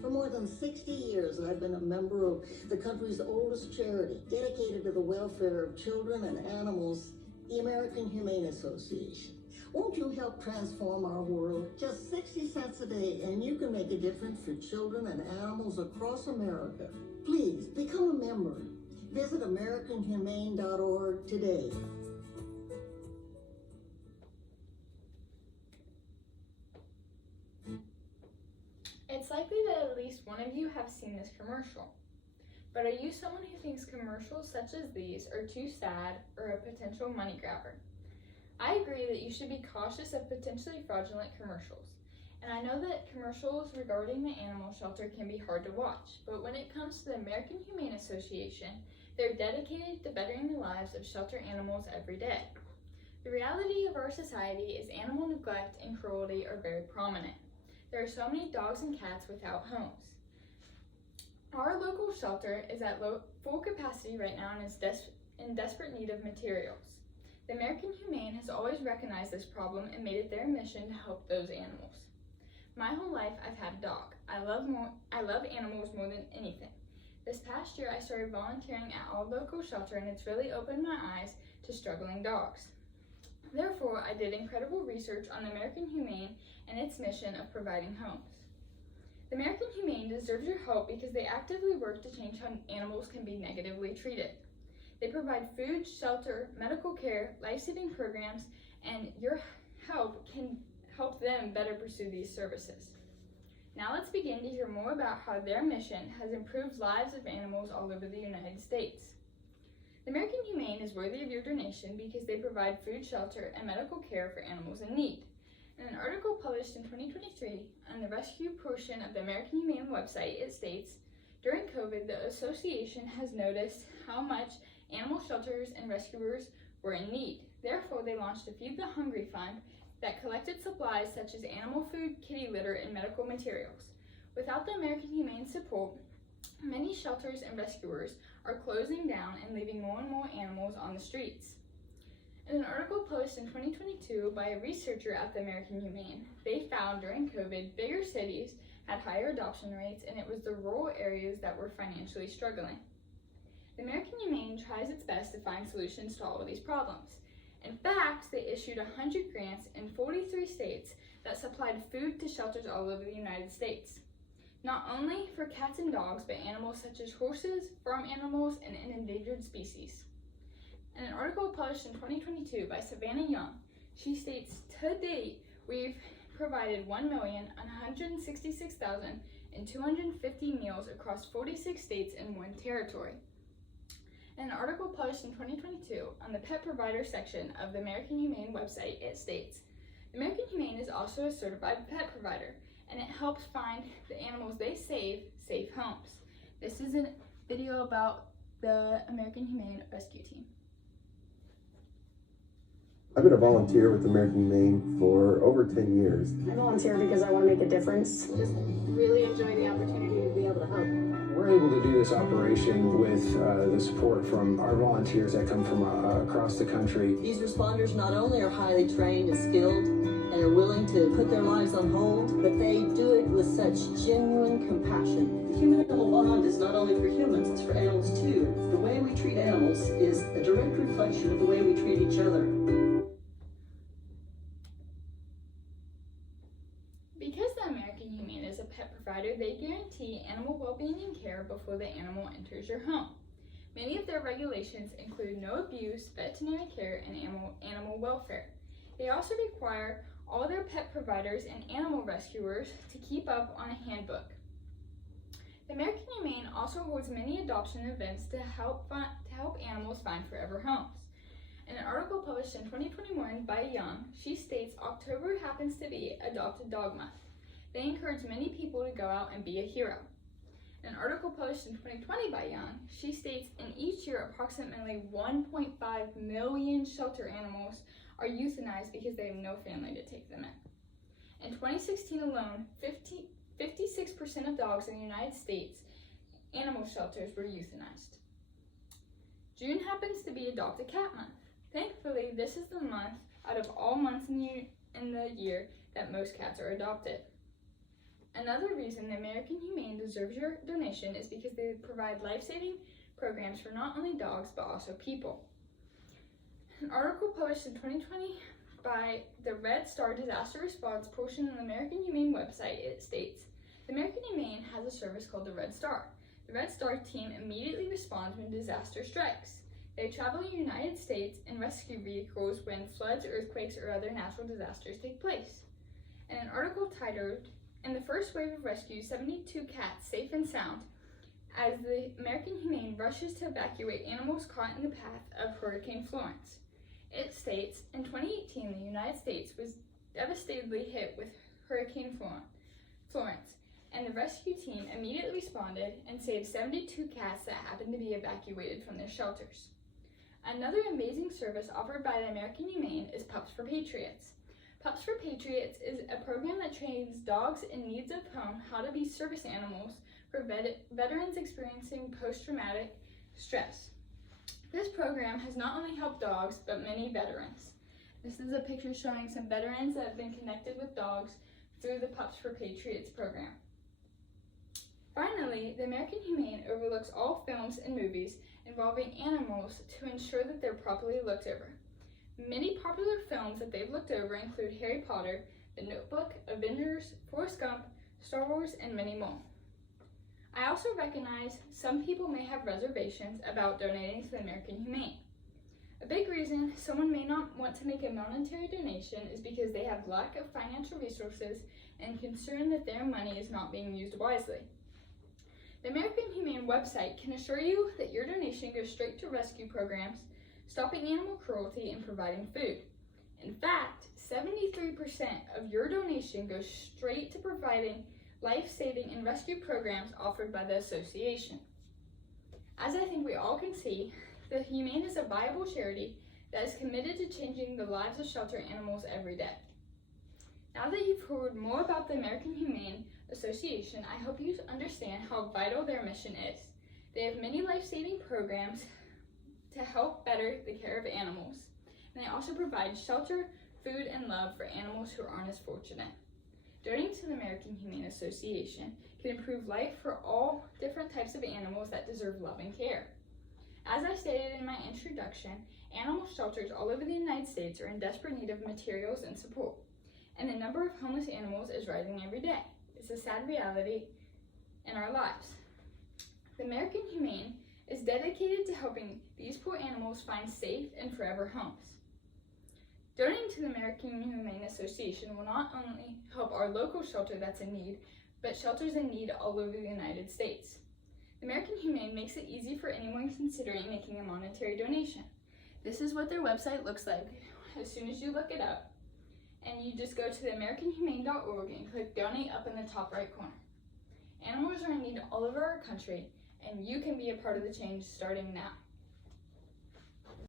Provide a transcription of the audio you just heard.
For more than 60 years, I've been a member of the country's oldest charity, dedicated to the welfare of children and animals, the American Humane Association. Won't you help transform our world? Just 60 cents a day, and you can make a difference for children and animals across America. Please, become a member. Visit AmericanHumane.org today. It's likely that at least one of you have seen this commercial. But are you someone who thinks commercials such as these are too sad or a potential money grabber? I agree that you should be cautious of potentially fraudulent commercials. And I know that commercials regarding the animal shelter can be hard to watch, but when it comes to the American Humane Association, they're dedicated to bettering the lives of shelter animals every day. The reality of our society is animal neglect and cruelty are very prominent. There are so many dogs and cats without homes. Our local shelter is at full capacity right now and is in desperate need of materials. The American Humane has always recognized this problem and made it their mission to help those animals. My whole life I've had a dog. I love animals more than anything. This past year I started volunteering at our local shelter and it's really opened my eyes to struggling dogs. Therefore, I did incredible research on the American Humane and its mission of providing homes. The American Humane deserves your help because they actively work to change how animals can be negatively treated. They provide food, shelter, medical care, life-saving programs, and your help can help them better pursue these services. Now let's begin to hear more about how their mission has improved lives of animals all over the United States. The American Humane is worthy of your donation because they provide food, shelter, and medical care for animals in need. In an article published in 2023 on the rescue portion of the American Humane website, it states, during COVID, the association has noticed how much animal shelters and rescuers were in need. Therefore, they launched a Feed the Hungry Fund that collected supplies such as animal food, kitty litter, and medical materials. Without the American Humane support, many shelters and rescuers are closing down and leaving more and more animals on the streets. In an article published in 2022 by a researcher at the American Humane, they found during COVID, bigger cities had higher adoption rates and it was the rural areas that were financially struggling. The American Humane tries its best to find solutions to all of these problems. In fact, they issued 100 grants in 43 states that supplied food to shelters all over the United States. Not only for cats and dogs, but animals such as horses, farm animals, and endangered species. In an article published in 2022 by Savannah Young, she states, to date, we've provided 1,166,250 meals across 46 states and 1 territory. In an article published in 2022 on the pet provider section of the American Humane website, it states, the American Humane is also a certified pet provider, and it helps find the animals they save safe homes. This is a video about the American Humane Rescue Team. I've been a volunteer with American Humane for over 10 years. I volunteer because I want to make a difference. Just really enjoy the opportunity to be able to help. We're able to do this operation with the support from our volunteers that come from across the country. These responders not only are highly trained and skilled and are willing to put their lives on hold, but they do it with such genuine compassion. The human-animal bond is not only for humans, it's for animals too. The way we treat animals is a direct reflection of the way we treat each other. Because the American Humane is a pet provider, they guarantee animal well-being and care before the animal enters your home. Many of their regulations include no abuse, veterinary care, and animal welfare. They also require all their pet providers and animal rescuers to keep up on a handbook. The American Humane also holds many adoption events to help animals find forever homes. In an article published in 2021 by Young, she states October happens to be Adopted Dog Month. They encourage many people to go out and be a hero. In an article published in 2020 by Young, she states in each year approximately 1.5 million shelter animals are euthanized because they have no family to take them in. In 2016 alone, 56% of dogs in the United States animal shelters were euthanized. June happens to be Adopt a Cat Month. Thankfully, this is the month out of all months in the year that most cats are adopted. Another reason the American Humane deserves your donation is because they provide life-saving programs for not only dogs but also people. An article published in 2020 by the Red Star Disaster Response portion of the American Humane website, it states, the American Humane has a service called the Red Star. The Red Star team immediately responds when disaster strikes. They travel in the United States in rescue vehicles when floods, earthquakes, or other natural disasters take place. In an article titled, in the first wave of rescue, 72 cats safe and sound, as the American Humane rushes to evacuate animals caught in the path of Hurricane Florence. It states, in 2018, the United States was devastatedly hit with Hurricane Florence, and the rescue team immediately responded and saved 72 cats that happened to be evacuated from their shelters. Another amazing service offered by the American Humane is Pups for Patriots. Pups for Patriots is a program that trains dogs in needs of home how to be service animals for veterans experiencing post-traumatic stress. This program has not only helped dogs, but many veterans. This is a picture showing some veterans that have been connected with dogs through the Pups for Patriots program. Finally, the American Humane overlooks all films and movies involving animals to ensure that they're properly looked over. Many popular films that they've looked over include Harry Potter, The Notebook, Avengers, Forrest Gump, Star Wars, and many more. I also recognize some people may have reservations about donating to the American Humane. A big reason someone may not want to make a monetary donation is because they have lack of financial resources and concern that their money is not being used wisely. The American Humane website can assure you that your donation goes straight to rescue programs, stopping animal cruelty, and providing food. In fact, 73% of your donation goes straight to providing life-saving and rescue programs offered by the association. As I think we all can see, the Humane is a viable charity that is committed to changing the lives of shelter animals every day. Now that you've heard more about the American Humane Association, I hope you understand how vital their mission is. They have many life-saving programs to help better the care of animals, and they also provide shelter, food, and love for animals who aren't as fortunate. Donating to the American Humane Association can improve life for all different types of animals that deserve love and care. As I stated in my introduction, animal shelters all over the United States are in desperate need of materials and support, and the number of homeless animals is rising every day. It's a sad reality in our lives. The American Humane is dedicated to helping these poor animals find safe and forever homes. Donating to the American Humane Association will not only help our local shelter that's in need, but shelters in need all over the United States. The American Humane makes it easy for anyone considering making a monetary donation. This is what their website looks like as soon as you look it up, and you just go to theamericanhumane.org and click donate up in the top right corner. Animals are in need all over our country, and you can be a part of the change starting now.